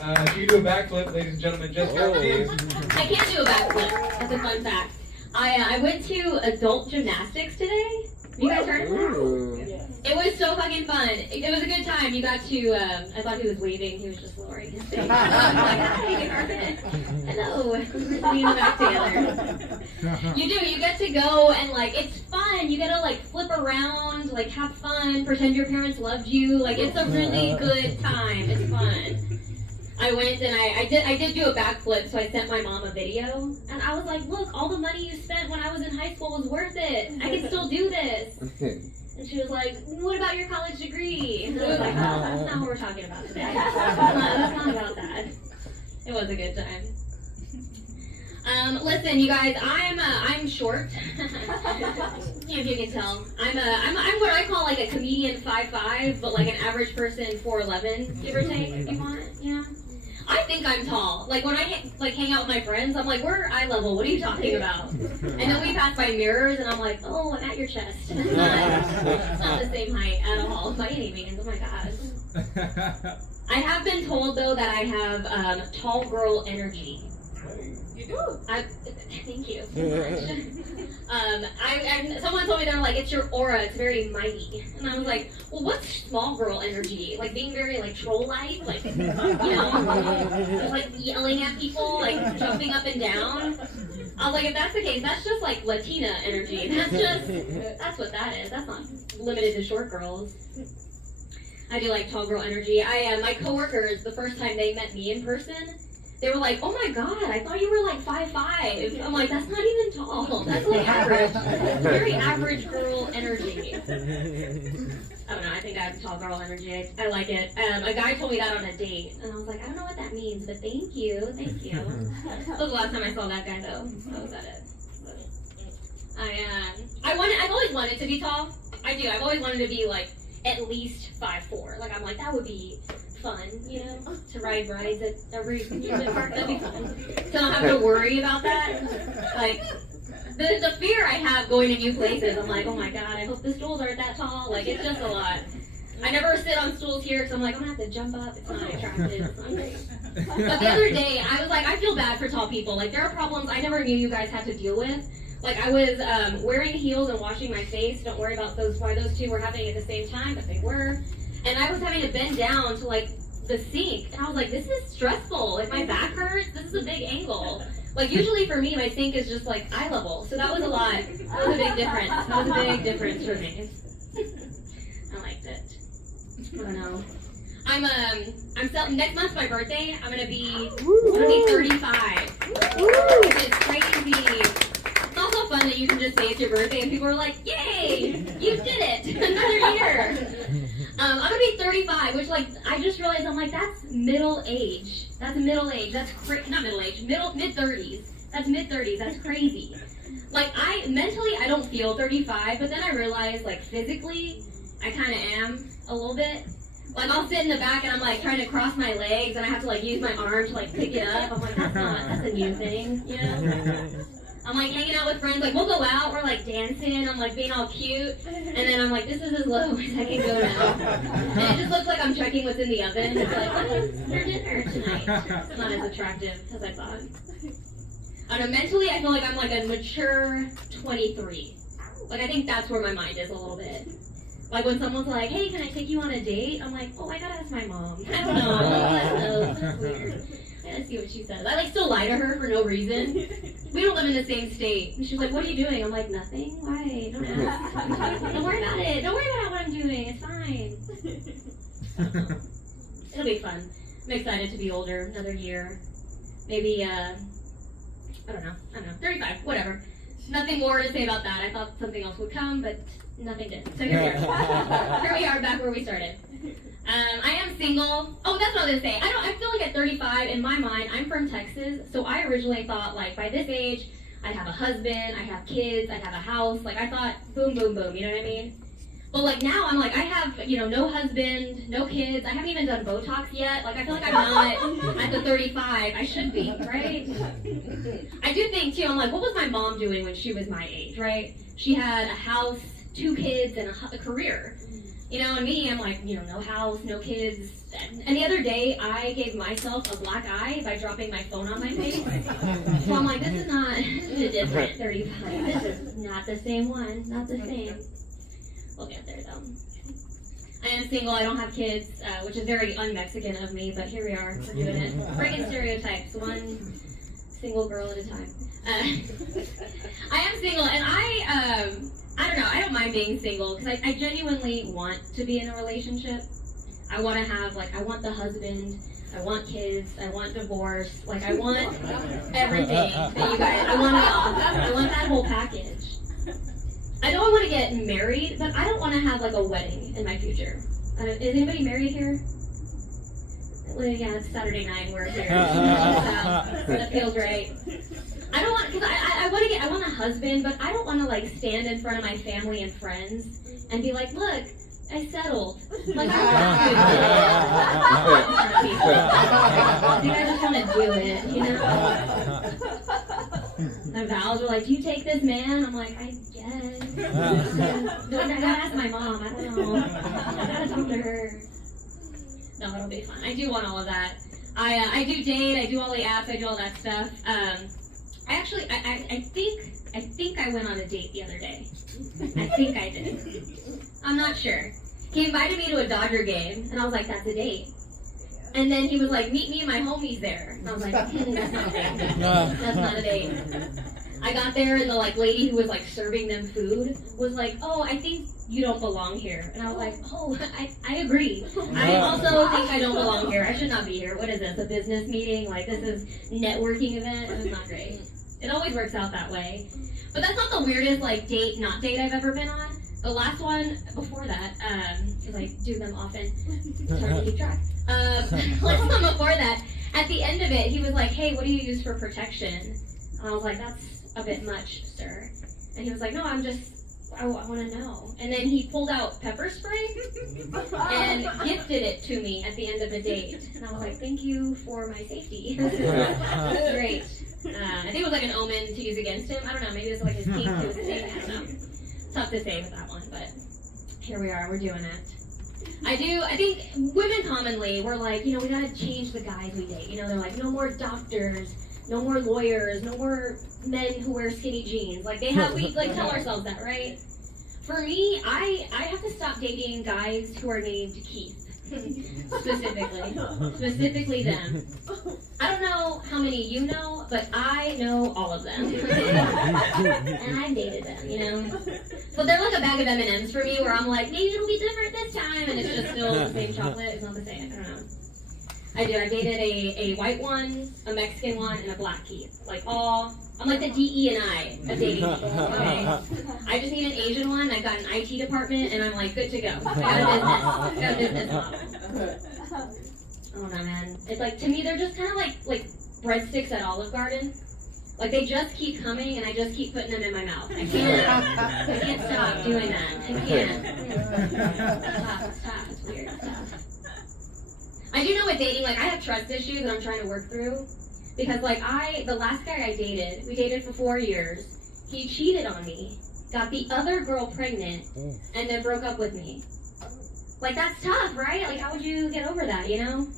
She can do a backflip, ladies and gentlemen. Jessica, please. I can't do a backflip. That's a fun fact. I went to adult gymnastics today. You guys heard of that? It was so fucking fun. It was a good time. You got to, I thought he was waving. He was just lowering his face. I was like, hi, Carmen. Hello. We're sitting in the back together. You do. You get to go and, like, it's fun. You get to, like, flip around, like, have fun, pretend your parents loved you. Like, it's a really good time. It's fun. I went and I did do a backflip, so I sent my mom a video. And I was like, look, all the money you spent when I was in high school was worth it. I can still do this. And she was like, what about your college degree? And I was like, oh, that's not what we're talking about today. That's not about that. It was a good time. Listen, you guys, I'm short. If you can tell. I'm what I call like a comedian 5'5", but like an average person 4'11", give or take, if you want, you know? I think I'm tall. Like when I hang out with my friends, I'm like, we're eye level. What are you talking about? And then we pass by mirrors, and I'm like, oh, I'm at your chest. It's not the same height at all by any means. Oh my god. I have been told though that I have tall girl energy. You do. Thank you so much. Someone told me they're like, it's your aura. It's very mighty. And I was like, well, what's small girl energy? Like being very like troll-like, like you know, just like yelling at people, like jumping up and down. I was like, if that's the case, that's just like Latina energy. That's what that is. That's not limited to short girls. I do like tall girl energy. My coworkers, the first time they met me in person, they were like, oh my god, I thought you were like 5'5". I'm like, that's not even tall. That's like average. Very average girl energy. I don't know, I think I have tall girl energy. I like it. A guy told me that on a date, and I was like, I don't know what that means, but thank you. That was the last time I saw that guy, though. That was at it. I've always wanted to be tall. I do. I've always wanted to be like at least 5'4". Like I'm like, that would be fun, you know, to ride rides at every amusement park. That'd be fun. So I don't have to worry about that. Like the fear I have going to new places. I'm like, oh my god, I hope the stools aren't that tall. Like it's just a lot. I never sit on stools here because I'm like, I'm gonna have to jump up. It's not attractive. It's not great. But the other day, I was like, I feel bad for tall people. Like there are problems I never knew you guys had to deal with. Like I was wearing heels and washing my face. Don't worry about why those two were happening at the same time, but they were. And I was having to bend down to like the sink, and I was like, this is stressful. Like my back hurts. This is a big angle. Like usually for me, my sink is just like eye level. So that was a lot. That was a big difference. That was a big difference for me. I liked it. I don't know. I'm next month's my birthday. I'm gonna be 35. Which is crazy. It's also fun that you can just say it's your birthday and people are like, yay, you did it, another year. I'm gonna be 35, which like, I just realized I'm like, that's middle age. That's middle age, that's not middle age, mid-30s. That's mid-30s, that's crazy. Like mentally I don't feel 35, but then I realized like physically, I kinda am a little bit. Like I'll sit in the back and I'm like trying to cross my legs and I have to like use my arm to like pick it up. I'm like, that's a new thing, you know? I'm like hanging out with friends, like we'll go out, we're like dancing, I'm like being all cute, and then I'm like, this is as low as I can go now. And it just looks like I'm checking what's in the oven. It's like, what is for dinner tonight? It's not as attractive as I thought. I don't know, mentally I feel like I'm like a mature 23. Like I think that's where my mind is a little bit. Like when someone's like, hey, can I take you on a date? I'm like, oh, I gotta ask my mom. I don't know, that's weird. I gotta see what she says. I like still lie to her for no reason. We don't live in the same state. And she's like, what are you doing? I'm like, nothing. Why? Don't ask. Don't worry about it. Don't worry about what I'm doing. It's fine. It'll be fun. I'm excited to be older. Another year. Maybe, I don't know. 35. Whatever. Nothing more to say about that. I thought something else would come, but nothing did. So here we are. Here we are back where we started. I am single. Oh, that's what I was gonna say. I feel like at 35, in my mind, I'm from Texas, so I originally thought like by this age, I'd have a husband, I'd have kids, I'd have a house. Like I thought, boom, boom, boom. You know what I mean? But like now, I'm like, I have, you know, no husband, no kids. I haven't even done Botox yet. Like I feel like I'm not at the 35 I should be, right? I do think too. I'm like, what was my mom doing when she was my age, right? She had a house, 2 kids, and a career. You know, and me, I'm like, you know, no house, no kids. And the other day, I gave myself a black eye by dropping my phone on my face. So I'm like, this is a different 35. This is not the same one, not the same. We'll get there though. I am single, I don't have kids, which is very un-Mexican of me, but here we are, we're doing it. Breaking stereotypes, one single girl at a time. I am single, and I don't know, I don't mind being single, because I genuinely want to be in a relationship. I want to have, like, I want the husband, I want kids, I want divorce, like, I want everything that you guys, I want it all. I want that whole package. I don't want to get married, but I don't want to have, like, a wedding in my future. Is anybody married here? Yeah, it's Saturday night, we're here. That feels right. I don't want, because I want a husband, but I don't want to, like, stand in front of my family and friends and be like, look, I settled. Like, I think I just want to do it, you know? My vows were like, do you take this man? I'm like, I guess. I gotta ask my mom, I don't know. I gotta talk to her. No, it'll be fun. I do want all of that. I do date, I do all the apps, I do all that stuff. I think I went on a date the other day. I think I did. I'm not sure. He invited me to a Dodger game, and I was like, that's a date. And then he was like, meet me and my homies there. And I was like, that's not a date. That's not a date. I got there, and the like lady who was like serving them food was like, oh, I think you don't belong here. And I was like, oh, I agree. I also think I don't belong here. I should not be here. What is this, a business meeting? Like, this is networking event? It was not great. It always works out that way. But that's not the weirdest, like, not date I've ever been on. The last one before that, because I do them often, it's hard to keep track. Last one before that, at the end of it, he was like, hey, what do you use for protection? And I was like, that's a bit much, sir. And he was like, no, I want to know. And then he pulled out pepper spray and gifted it to me at the end of the date. And I was like, thank you for my safety. This is great. I think it was like an omen to use against him. I don't know, maybe it was like his teeth to his thing. I don't know. Tough to say with that one, but here we are, we're doing it. I think women commonly, we're like, you know, we gotta change the guys we date. You know, they're like, no more doctors, no more lawyers, no more men who wear skinny jeans. Like, we like tell ourselves that, right? For me, I have to stop dating guys who are named Keith. Specifically them. I don't know how many you know, but I know all of them. And I've dated them, you know? So they're like a bag of M&Ms for me, where I'm like, maybe it'll be different this time, and it's just still the same chocolate. It's not the same. I don't know. I dated a white one, a Mexican one, and a black Keith. Like, I'm like the DE&I of dating people, okay? I just need an Asian one. I've got an IT department, and I'm like, good to go. Got a business model. I don't know, man. It's like, to me, they're just kind of like breadsticks at Olive Garden. Like, they just keep coming, and I just keep putting them in my mouth. I can't stop doing that. I can't. Stop. It's weird. Stop. I do know with dating, like, I have trust issues that I'm trying to work through. Because, like, the last guy I dated, we dated for 4 years. He cheated on me, got the other girl pregnant, and then broke up with me. Like, that's tough, right? Like, how would you get over that, you know?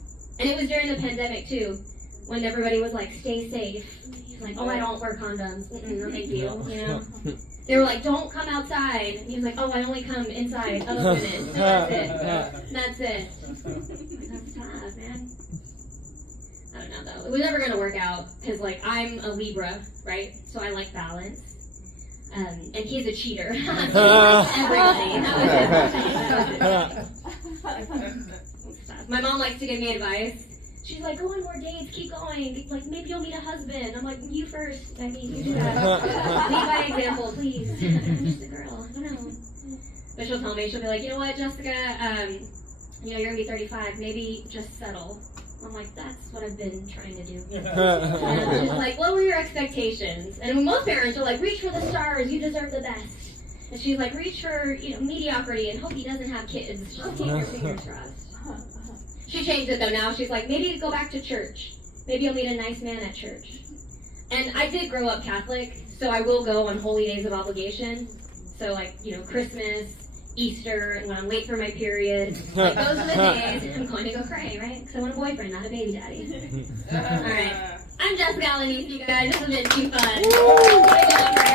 And it was during the pandemic, too, when everybody was like, stay safe. He's like, oh, I don't wear condoms. No big deal, you know? They were like, don't come outside. And he was like, oh, I only come inside other women. That's it. That's it. That's tough, man. I don't know, though. It was never going to work out, because, like, I'm a Libra, right? So I like balance. And he's a cheater. Everybody. My mom likes to give me advice. She's like, go on more dates, keep going. Like, maybe you'll meet a husband. I'm like, you first. I mean, you do that. Lead by example, please. I'm just a girl. I don't know. But she'll tell me, she'll be like, you know what, Jessica, you know, you're going to be 35. Maybe just settle. I'm like, that's what I've been trying to do. And she's like, lower your expectations. And most parents are like, reach for the stars, you deserve the best. And she's like, reach for, you know, mediocrity and hope he doesn't have kids. Just keep your fingers crossed. She changed it though now. She's like, maybe go back to church. Maybe you'll meet a nice man at church. And I did grow up Catholic, so I will go on holy days of obligation. So, like, you know, Christmas, Easter and when I'm late for my period. Like, those are the days I'm going to go cray, right? Because I want a boyfriend, not a baby daddy. Alright. I'm Jessica Alanice, you guys. This has been too fun.